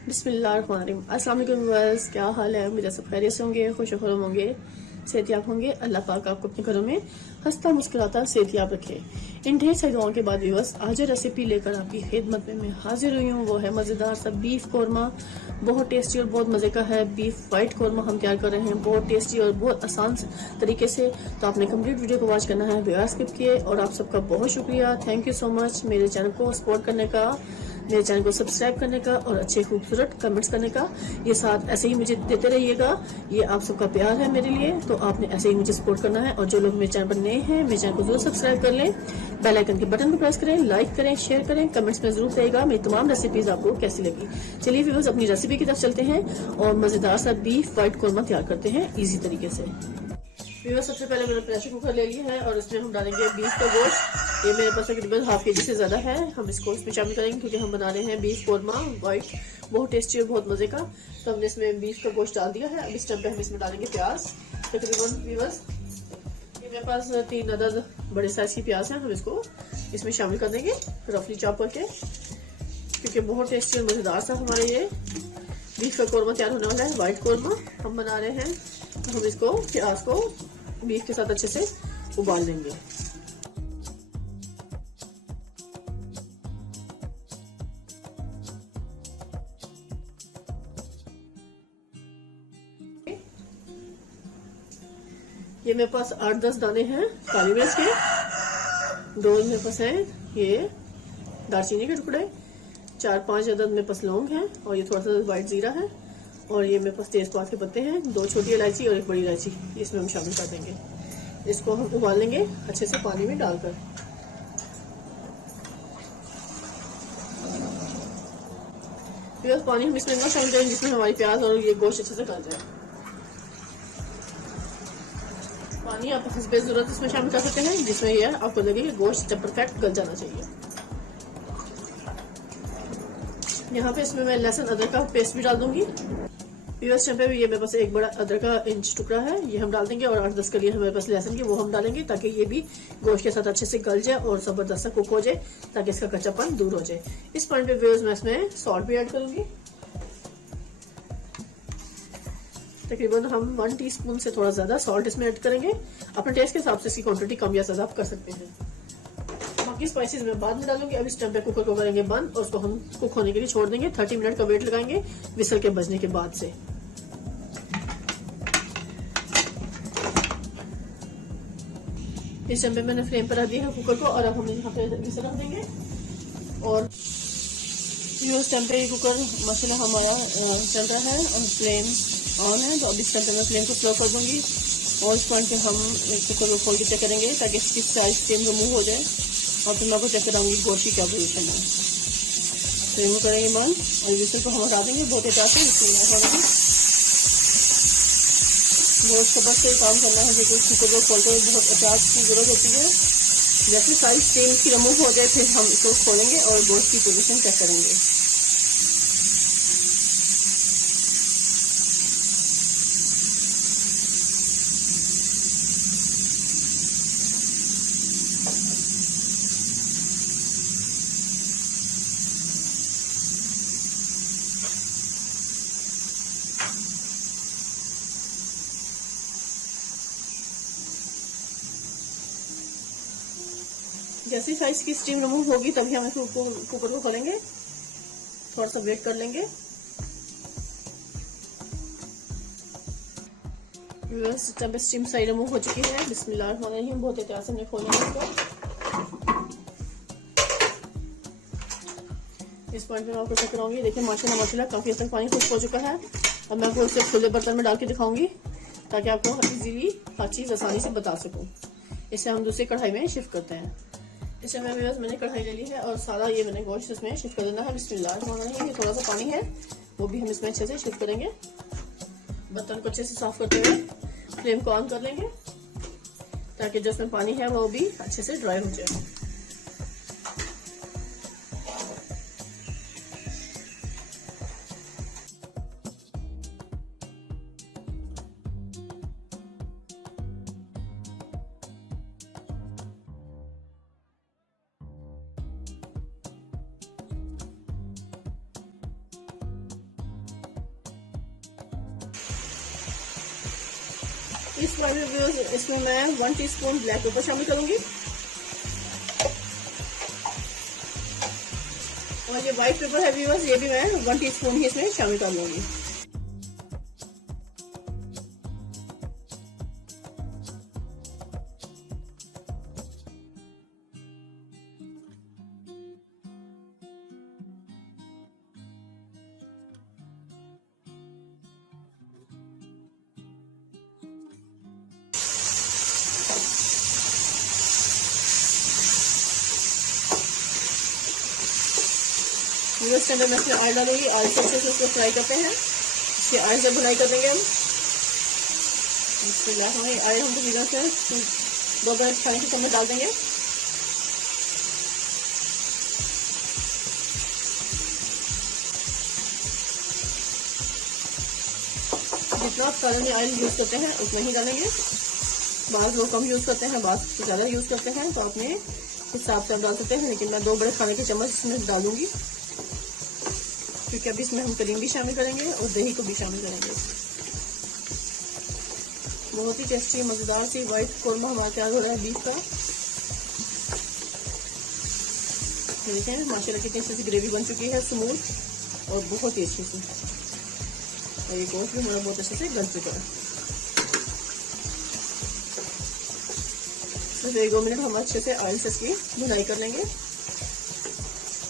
बिस्मिल्लाहिर्रहमानिर्रहीम। अस्सलाम वालेकुम व्यूअर्स, क्या हाल है? मुझे सब खैरियत से होंगे, खुशखुश होंगे, सेहतियाब होंगे। अल्लाह पाक आपको अपने घरों में हंसता मुस्कुराता सेहतियाब रखे। इन ढेर सारी दुआओं के बाद व्यूअर्स, आज रेसिपी लेकर आपकी खिदमत में मैं हाजिर हुई हूँ। वो है मज़ेदार सा बीफ कौरमा। बहुत टेस्टी और बहुत मज़े का है। बीफ वाइट कौरमा हम तैयार कर रहे हैं, बहुत टेस्टी और बहुत आसान तरीके से। तो आपने कंप्लीट वीडियो को वॉच करना है, बिना स्किप किए। और आप सबका बहुत शुक्रिया, थैंक यू सो मच मेरे चैनल को सपोर्ट करने का, मेरे चैनल को सब्सक्राइब करने का और अच्छे खूबसूरत कमेंट्स करने का। ये साथ ऐसे ही मुझे देते रहिएगा, ये आप सबका प्यार है मेरे लिए, तो आपने ऐसे ही मुझे सपोर्ट करना है। और जो लोग मेरे चैनल पर नए हैं, मेरे चैनल को जरूर सब्सक्राइब कर लें, बेल आइकन के बटन को प्रेस करें, लाइक करें, शेयर करें, कमेंट्स में जरूर कहिएगा मेरी तमाम रेसिपीज आपको कैसी लगी। चलिए व्यूअर्स, अपनी रेसिपी की तरफ चलते हैं और मजेदार सा बीफ वाइट कौरमा तैयार करते हैं इजी तरीके से। व्यूअर्स, सबसे पहले मैंने प्रेशर कुकर ले लिया है और इसमें हम डालेंगे बीफ का गोश्त। ये मेरे पास तकरीबन हाफ के जी से ज़्यादा है। हम इसको इसमें शामिल करेंगे क्योंकि हम बना रहे हैं बीफ कौरमा वाइट, बहुत टेस्टी और बहुत मज़े का। तो हमने इसमें बीफ का गोश्त डाल दिया है। अब इस टाइम पे हम इसमें डालेंगे प्याज। तकरीबन व्यूअर्स, ये मेरे पास 3 अदद बड़े साइज की प्याज है। हम इसको इसमें शामिल कर देंगे रफली चॉप करके, क्योंकि बहुत टेस्टी और मज़ेदार सा हमारे ये बीफ का कौरमा तैयार होने वाला है। वाइट कौरमा हम बना रहे हैं, तो हम इसको प्याज को बीफ के साथ अच्छे से उबाल लेंगे। ये मेरे पास 8-10 दाने हैं काली मिर्च के, 2 मेरे पास हैं ये दालचीनी के टुकड़े, 4-5 अदद मेरे पास लौंग हैं, और ये थोड़ा सा वाइट जीरा है, और ये मेरे पास तेजपात के पत्ते हैं, 2 छोटी इलायची और 1 बड़ी इलायची, इसमें हम शामिल कर देंगे। इसको हम उबाल लेंगे अच्छे से पानी में डालकर। फिर पानी हम इसमें शामिल करेंगे जिसमें हमारी प्याज और ये गोश्त अच्छे से गल जाए। पानी आप हस्बे जरूरत इसमें शामिल कर सकते हैं, जिसमें ये आपको लगे कि गोश्त जब परफेक्ट गल जाना चाहिए। यहाँ पे इसमें मैं लहसुन अदरक का पेस्ट भी डाल दूंगी। प्याज पे भी ये मेरे पास 1 बड़ा अदरक का इंच टुकड़ा है, ये हम डाल देंगे, और 8-10 कलियां हमारे पास लहसुन की, वो हम डालेंगे ताकि ये भी गोश्त के साथ अच्छे से गल जाए और जबरदस्त कुक हो जाए, ताकि इसका कच्चापन दूर हो जाए। इस पॉइंट पे व्यूअर्स मैं इसमें सॉल्ट भी ऐड करूंगी। तकरीबन हम 1 टीस्पून से थोड़ा ज्यादा सॉल्ट इसमें ऐड करेंगे। अपने टेस्ट के हिसाब से इसकी क्वांटिटी कम या ज्यादा आप कर सकते हैं। बाकी स्पाइसेस मैं बाद में डालूंगी। अब इस टाइम पे कुकर को करेंगे बंद और उसको हम कुक होने के लिए छोड़ देंगे। 30 मिनट का वेट लगाएंगे विसल के बजने के बाद से। इस टाइम पे मैंने फ्लेम पर रख दिया है कुकर को, और अब हम यहाँ पे विसल रख देंगे। और उस टाइम पे कुकर मसाला हमारा चल रहा है और फ्लेम ऑन है, तो अब इस टाइम पे मैं फ्लेम को स्लो कर दूंगी, और इस पॉइंट पे हम कुकर को खोल के चेक करेंगे ताकि इसकी सारी स्टीम रिमूव हो जाए, और फिर मैं आपको चेक कराऊंगी गोश्त की क्या पोजीशन है। तो रिमूव करेंगे बंद और विसल को हम हटा देंगे बहुत ही से। गोश्त को बस से काम करना है, क्योंकि कुकर को खोलते हुए बहुत एहतियात की जरूरत होती है। जैसे सारी स्टीम की रिमूव हो जाए, फिर हम इसको खोलेंगे और गोश्त की पोजीशन चेक करेंगे। जैसे साइज की स्टीम रिमूव होगी तभी हम कुकर को खोलेंगे, थोड़ा सा वेट कर लेंगे। स्टीम सही रिमूव हो चुकी है। बिस्मिल्लाहिर्रहमानिर्रहीम, बहुत एहतियात से हमने खोलेंगे इसको। इस पॉइंट पे मैं आपको चेक कराऊंगी। देखिए माशाल्लाह काफी हद तक पानी खुश्क हो चुका है। अब मैं आपको इसे खुले बर्तन में डाल के दिखाऊंगी ताकि आपको इजीली हर चीज आसानी से बता सकूं। इसे हम दूसरी कढ़ाई में शिफ्ट करते हैं। इसे मैंने कढ़ाई ले ली है और सारा ये मैंने गोश्त इसमें शिफ्ट कर देना है। बिस्मिल्लाहिर्रहमानिर्रहीम, ये थोड़ा सा पानी है वो भी हम इसमें अच्छे से शिफ्ट करेंगे। बर्तन को अच्छे से साफ करते हुए फ्लेम को ऑन कर लेंगे ताकि जो इसमें पानी है वो भी अच्छे से ड्राई हो जाए। इस फ्राई में व्यूअर्स इसमें मैं 1 टीस्पून ब्लैक पेपर शामिल करूंगी और ये व्हाइट पेपर है व्यूअर्स, ये भी मैं 1 टीस्पून ही इसमें शामिल कर लूंगी। व्यूअर्स के अंदर मैं इसमें ऑयल डालूंगी। ऑयल से अच्छे से इसको फ्राई करते हैं, इसके ऑयल से भुनाई कर देंगे हम। इससे हमें ऑयल हमको मीडियम से 2 बड़े खाने के चम्मच डाल देंगे। जितना आप सालन में ऑयल यूज करते हैं उतना ही डालेंगे। बाज़ लोग कम यूज करते हैं, बाज़ ज़्यादा यूज करते हैं, तो अपने हिसाब से आप डाल सकते हैं। लेकिन मैं 2 बड़े खाने के चम्मच इसमें डालूंगी क्योंकि अभी इसमें हम क्रीम भी शामिल करेंगे और दही को भी शामिल करेंगे। बहुत ही टेस्टी मजेदार सी व्हाइट कोरमा हमारा तैयार हो रहा है बीफ का। देखें माशाल्लाह कितनी अच्छी सी ग्रेवी बन चुकी है, स्मूथ और बहुत ही अच्छी सी। और ये गोश्त भी हमारा बहुत अच्छे से गल चुका है। सिर्फ 1-2 मिनट हम अच्छे से ऑयल से इसकी भुनाई कर लेंगे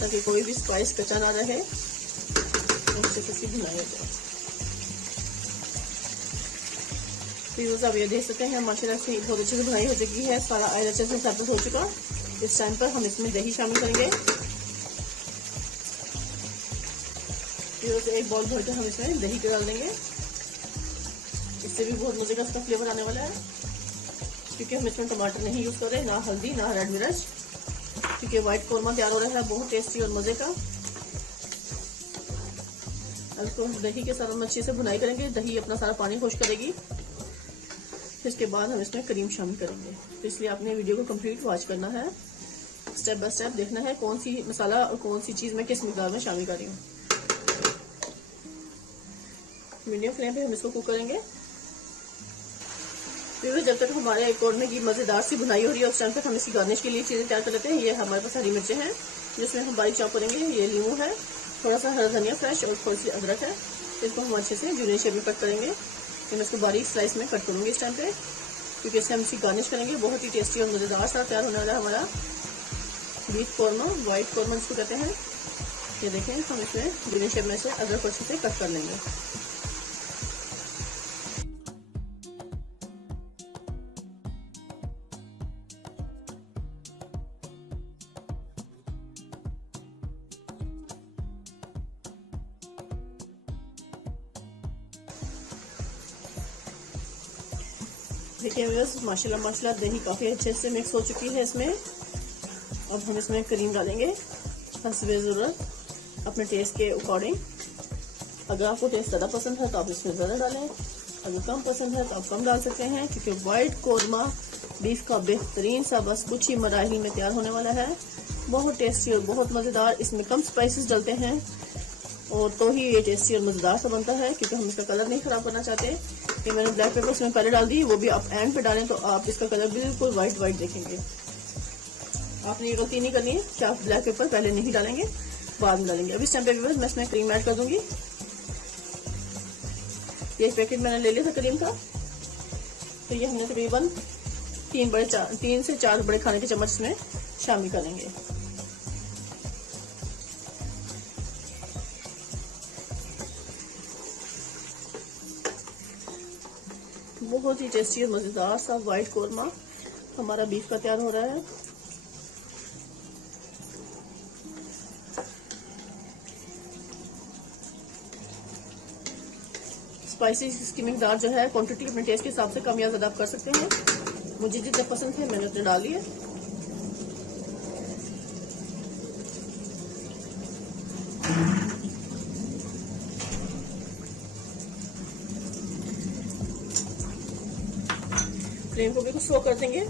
ताकि कोई भी स्पाइस कच्चा ना रहे, अच्छे से इसकी भुनाई हो जाए। तो आप ये देख सकते हैं माशाल्लाह से बहुत अच्छे से भुनाई हो चुकी है, सारा ऑयल अच्छे से सेपरेट हो चुका। इस टाइम पर हम इसमें दही शामिल करेंगे। एक बॉल भर कर हम इसमें दही को डाल देंगे। इससे भी बहुत मजे का इसका फ्लेवर आने वाला है क्योंकि हम इसमें टमाटर नहीं यूज कर रहे, ना हल्दी ना रेड मिर्च, क्योंकि व्हाइट कोरमा तैयार हो रहा है बहुत टेस्टी और मजे का। इसको दही के साथ हम अच्छे से भुनाई करेंगे, दही अपना सारा पानी खुश करेगी। इसके बाद हम इसमें क्रीम शामिल करेंगे, तो इसलिए आपने वीडियो को कंप्लीट वॉच करना है, स्टेप बाय स्टेप देखना है कौन सी मसाला और कौन सी चीज मैं किस मिकदार में शामिल कर रही हूँ। मीडियम फ्लेम पे हम इसको कुक करेंगे। फिर जब तक हमारे कोरमे की मजेदार सी बुनाई हो रही है उस टाइम तक हम इसकी गार्निश के लिए चीजें तैयार कर लेते हैं। ये हमारे पास हरी मिर्चें हैं जिसमें हम बारीक चॉप करेंगे, ये नींबू है, थोड़ा सा हरा धनिया फ्रेश और थोड़ी सी अदरक है। इसको हम अच्छे से जूनियर शेप में कट करेंगे। मैं इसको बारीक स्लाइस में कट करूंगी इस टाइम पे, क्योंकि इससे हम इसकी गार्निश करेंगे। बहुत ही टेस्टी और मजेदार सा तैयार होने वाला है हमारा बीफ कोरमा, व्हाइट कोरमा जिसको कहते हैं। ये देखें हम इसमें जूनियर शेप में से अदरक अच्छे से कट कर लेंगे। देखिए व्यूअर्स माशाल्लाह दही काफ़ी अच्छे से मिक्स हो चुकी है इसमें। अब हम इसमें क्रीम डालेंगे हस्बे ज़रूरत अपने टेस्ट के अकॉर्डिंग। अगर आपको टेस्ट ज़्यादा पसंद है तो आप इसमें ज़्यादा डालें, अगर कम पसंद है तो आप कम डाल सकते हैं, क्योंकि व्हाइट कोरमा बीफ का बेहतरीन सा बस कुछ ही मराही में तैयार होने वाला है। बहुत टेस्टी और बहुत मज़ेदार। इसमें कम स्पाइसेस डलते हैं और तो ही ये टेस्टी और मज़ेदार सा बनता है, क्योंकि हम इसका कलर नहीं ख़राब करना चाहते। ये मैंने ब्लैक पेपर इसमें पहले डाल दी, वो भी आप एंड पे डालें तो आप इसका कलर बिल्कुल व्हाइट व्हाइट देखेंगे। आपने ये गलती नहीं करनी है कि आप ब्लैक पेपर पहले नहीं डालेंगे, बाद में डालेंगे। अभी इस टाइम पे मैं इसमें क्रीम ऐड कर दूंगी। ये पैकेट मैंने ले लिया था क्रीम का, तो ये हमने तकरीबन 3 से 4 बड़े खाने के चम्मच इसमें शामिल करेंगे। बहुत ही टेस्टी और मजेदार सा व्हाइट कोरमा हमारा बीफ का तैयार हो रहा है। स्पाइसेस की मिकदार जो है क्वांटिटी अपने टेस्ट के हिसाब से कम या ज्यादा आप कर सकते हैं। मुझे जितना पसंद है मैंने उतने डाली है। फ्लेम को भी कुछ स्लो कर देंगे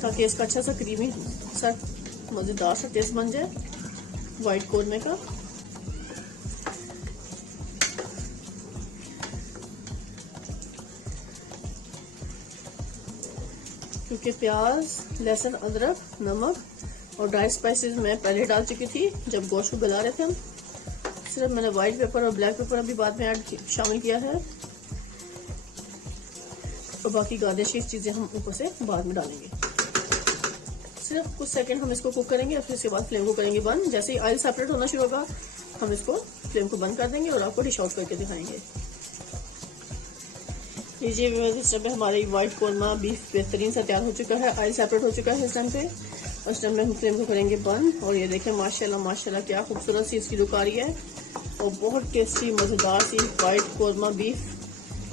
ताकि इसका अच्छा सा क्रीमी सा मजेदार सा टेस्ट बन जाए व्हाइट कोरमे का। क्योंकि प्याज, लहसुन, अदरक, नमक और ड्राई स्पाइसेस मैं पहले डाल चुकी थी जब गोश्त को गला रहे थे हम। सिर्फ मैंने व्हाइट पेपर और ब्लैक पेपर अभी बाद में शामिल किया है, और बाकी गार्निश की चीजें हम ऊपर से बाद में डालेंगे। सिर्फ कुछ सेकंड हम इसको कुक करेंगे और फिर इसके बाद फ्लेम को करेंगे बंद। जैसे ही ऑयल सेपरेट होना शुरू होगा हम इसको फ्लेम को बंद कर देंगे और आपको डिश आउट करके दिखाएंगे। लीजिए इस टाइम पे हमारी व्हाइट कोरमा बीफ बेहतरीन से तैयार हो चुका है, ऑयल सेपरेट हो चुका है इस टाइम पे। उस टाइम में हम फ्लेम को करेंगे बंद और ये देखें माशाल्लाह माशाल्लाह क्या खूबसूरत सी इसकी लुक आ रही है और बहुत टेस्टी मजेदार सी व्हाइट कोरमा बीफ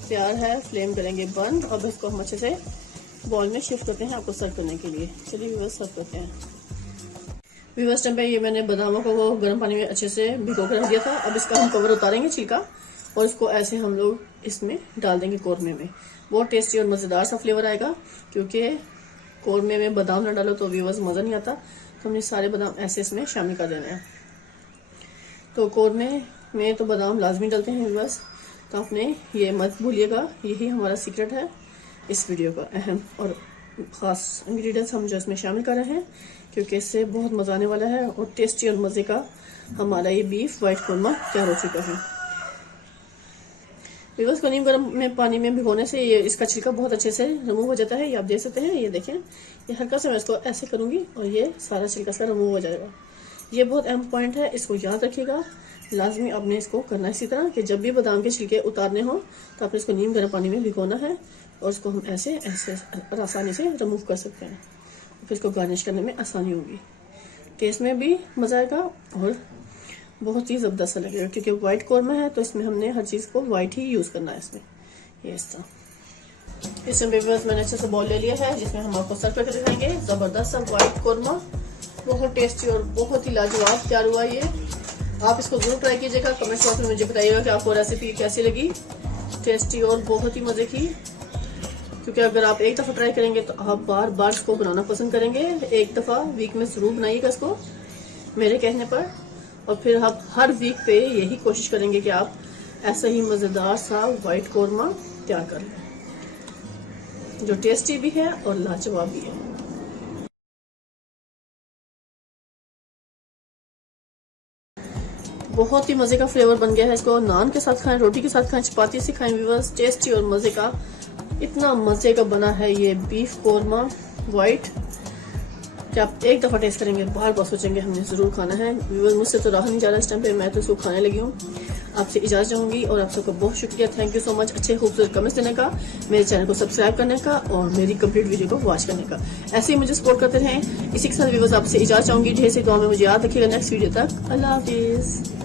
तैयार है। फ्लेम करेंगे बंद। अब इसको हम अच्छे से बॉल में शिफ्ट करते हैं आपको सर्व करने के लिए। चलिए व्यूअर्स सर्व करते हैं। व्यूअर्स टाइम पे ये मैंने बादामों को गर्म पानी में अच्छे से भिगो कर रख दिया था। अब इसका हम कवर उतारेंगे छिलका और इसको ऐसे हम लोग इसमें डाल देंगे कोरमे में। बहुत टेस्टी और मजेदार सा फ्लेवर आएगा, क्योंकि कोरमे में बादाम ना डालो तो व्यूअर्स मजा नहीं आता। तो हमने सारे बादाम ऐसे इसमें शामिल कर देना है। तो कोरमे में तो बादाम लाजमी डालते हैं व्यूअर्स, तो आपने ये मत भूलिएगा। यही हमारा सीक्रेट है इस वीडियो का अहम और ख़ास इंग्रेडिएंट्स हम जो इसमें शामिल कर रहे हैं, क्योंकि इससे बहुत मज़ा आने वाला है और टेस्टी और मज़े का हमारा ये बीफ वाइट कोरमा तैयार हो चुका है। व्यूअर्स को नीम गर्म में पानी में भिगोने से ये इसका छिलका बहुत अच्छे से रिमूव हो जाता है। ये आप देख सकते हैं। ये देखें, ये हल्का सा मैं इसको ऐसे करूंगी और ये सारा छिलका इसका रिमूव हो जाएगा। ये बहुत अहम पॉइंट है, इसको याद रखिएगा। लाजमी आपने इसको करना है इसी तरह कि जब भी बादाम के छिलके उतारने हो तो आपने इसको नीम गर्म पानी में भिगोना है और इसको हम ऐसे ऐसे आसानी से रिमूव कर सकते हैं। फिर इसको गार्निश करने में आसानी होगी, टेस्ट में भी मजा आएगा और बहुत ही जबरदस्त लगेगा, क्योंकि व्हाइट कोरमा है तो इसमें हमने हर चीज को व्हाइट ही यूज करना है इसमें। ये इस तरह इस मैंने अच्छे से बॉल ले लिया है जिसमें हम आपको सर्व करके दिखाएंगे। जबरदस्त सा व्हाइट कोरमा बहुत टेस्टी और बहुत ही लाजवाब तैयार हुआ। ये आप इसको जरूर ट्राई कीजिएगा। कमेंट बॉक्स में मुझे बताइएगा कि आपको रेसिपी कैसी लगी। टेस्टी और बहुत ही मजे की, क्योंकि अगर आप एक दफा ट्राई करेंगे तो आप बार बार इसको बनाना पसंद करेंगे। एक दफा वीक में जरूर बनाइएगा इसको मेरे कहने पर, और फिर आप हर वीक पे यही कोशिश करेंगे कि आप ऐसा ही मजेदार सा व्हाइट कोरमा तैयार कर लें जो टेस्टी भी है और लाजवाब भी है। बहुत ही मजे का फ्लेवर बन गया है। इसको नान के साथ खाएं, रोटी के साथ खाएं, चपाती से खाएं व्यूअर्स। टेस्टी और मजे का, इतना मजे का बना है ये बीफ कोरमा व्हाइट कि आप एक दफा टेस्ट करेंगे बार बार सोचेंगे हमने जरूर खाना है। व्यूअर्स मुझसे तो रहा नहीं जा रहा इस टाइम पे, मैं तो इसको खाने लगी हूँ। आपसे इजाजत चाहूंगी और आप सबका बहुत शुक्रिया। थैंक यू सो मच अच्छे खूबसूरत कमेंट्स देने का, मेरे चैनल को सब्सक्राइब करने का और मेरी कंप्लीट वीडियो को वॉच करने का। ऐसे ही मुझे सपोर्ट करते रहें। इसी के साथ व्यूअर्स आपसे इजाजत चाहूंगी। ढेर से दुआ में मुझे याद रखिएगा। नेक्स्ट वीडियो तक अल्लाह हाफिज।